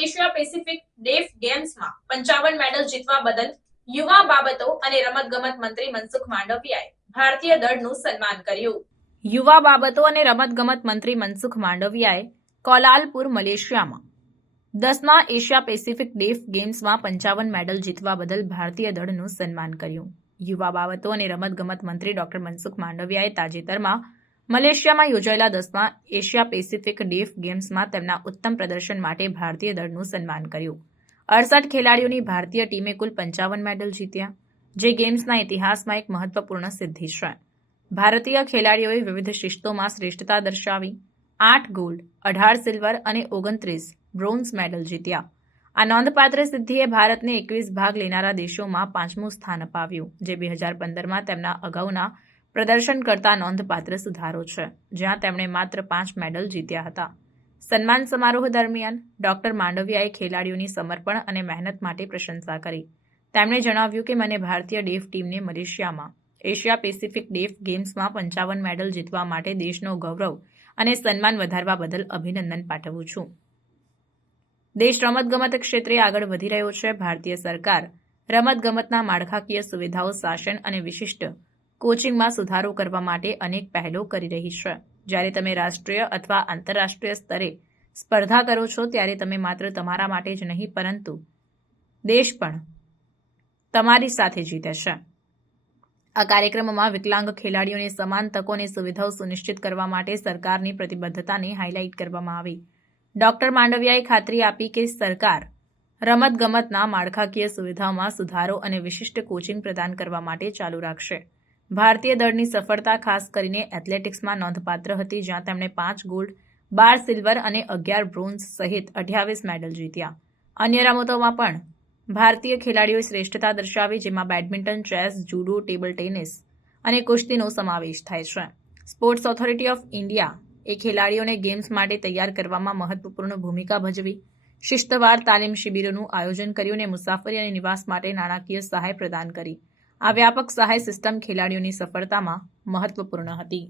Asia Pacific deaf ગેમ્સમાં પંચાવન medal જીતવા બદલ યુવા બાબતો અને રમતગમત મંત્રી મનસુખ માંડવિયાએ ભારતીય દળનું સન્માન કર્યું. યુવા બાબતો અને રમતગમત મંત્રી મનસુખ માંડવિયાએ કોલાલપુર, મલેશિયામાં દસમા એશિયા પેસિફિક ડેફ ગેમ્સમાં પંચાવન મેડલ જીતવા બદલ ભારતીય દળનું સન્માન કર્યું. યુવા બાબતો અને રમતગમત મંત્રી ડોક્ટર મનસુખ માંડવિયાએ તાજેતરમાં મલેશિયામાં યોજાયેલા દસમા એશિયા પેસિફિક ડેફ ગેમ્સમાં તેમના ઉત્તમ પ્રદર્શન માટે ભારતીય દળનું સન્માન કર્યું. અડસઠ ખેલાડીઓની ભારતીય ટીમે કુલ પંચાવન મેડલ જીત્યા, જે ગેમ્સના ઇતિહાસમાં એક મહત્વપૂર્ણ સિદ્ધિ છે ભારતીય ખેલાડીઓએ વિવિધ શિસ્તોમાં શ્રેષ્ઠતા દર્શાવી, આઠ ગોલ્ડ, અઢાર સિલ્વર અને ઓગણત્રીસ બ્રોન્ઝ મેડલ જીત્યા. આ નોંધપાત્ર સિદ્ધિએ ભારતને એકવીસ ભાગ લેનારા દેશોમાં પાંચમું સ્થાન અપાવ્યું, જે બે હજાર પંદરમાં તેમના અગાઉના પ્રદર્શન કરતા નોંધપાત્ર સુધારો છે, જ્યાં તેમણે માત્ર પાંચ મેડલ જીત્યા હતા. સન્માન સમારોહ દરમિયાન ડોક્ટર માંડવિયાએ ખેલાડીઓની સમર્પણ અને મહેનત માટે પ્રશંસા કરી. તેમણે જણાવ્યું કે મને ભારતીય ડેફ ટીમને મલેશિયામાં, એશિયા પેસિફિક ડેફ ગેમ્સમાં પંચાવન મેડલ જીતવા માટે દેશનો ગૌરવ અને સન્માન વધારવા બદલ અભિનંદન પાઠવું છું. દેશ રમતગમત ક્ષેત્રે આગળ વધી રહ્યો છે. ભારતીય સરકાર રમતગમતના માળખાકીય સુવિધાઓ, શાસન અને વિશિષ્ટ કોચિંગમાં સુધારો કરવા માટે અનેક પહેલો કરી રહી છે. જ્યારે તમે રાષ્ટ્રીય અથવા આંતરરાષ્ટ્રીય સ્તરે સ્પર્ધા કરો છો, ત્યારે તમે માત્ર તમારા માટે જ નહીં, પરંતુ દેશ પણ તમારી સાથે જીતે છે. આ કાર્યક્રમમાં વિકલાંગ ખેલાડીઓને સમાન તકો અને સુવિધાઓ સુનિશ્ચિત કરવા માટે સરકારની પ્રતિબદ્ધતાને હાઇલાઇટ કરવામાં આવી. ડોક્ટર માંડવિયાએ ખાતરી આપી કે સરકાર રમતગમતના માળખાકીય સુવિધાઓમાં સુધારો અને વિશિષ્ટ કોચિંગ પ્રદાન કરવા માટે ચાલુ રાખશે. ભારતીય દળની સફળતા ખાસ કરીને એથ્લેટિક્સમાં નોંધપાત્ર હતી, જ્યાં તેમણે પાંચ ગોલ્ડ, બાર સિલ્વર અને અગિયાર બ્રોન્ઝ સહિત અઠ્યાવીસ મેડલ જીત્યા. અન્ય રમતોમાં પણ ભારતીય ખેલાડીઓએ શ્રેષ્ઠતા દર્શાવી, જેમાં badminton, chess, judo, table tennis અને કુસ્તીનો સમાવેશ થાય છે. સ્પોર્ટ્સ ઓથોરિટી ઓફ ઇન્ડિયા એ ખેલાડીઓને ગેમ્સ માટે તૈયાર કરવામાં મહત્વપૂર્ણ ભૂમિકા ભજવી, શિસ્તવાર તાલીમ શિબિરોનું આયોજન કર્યું અને મુસાફરી અને નિવાસ માટે નાણાકીય સહાય પ્રદાન કરી. આ વ્યાપક સહાય સિસ્ટમ ખેલાડીઓની સફળતામાં મહત્વપૂર્ણ હતી.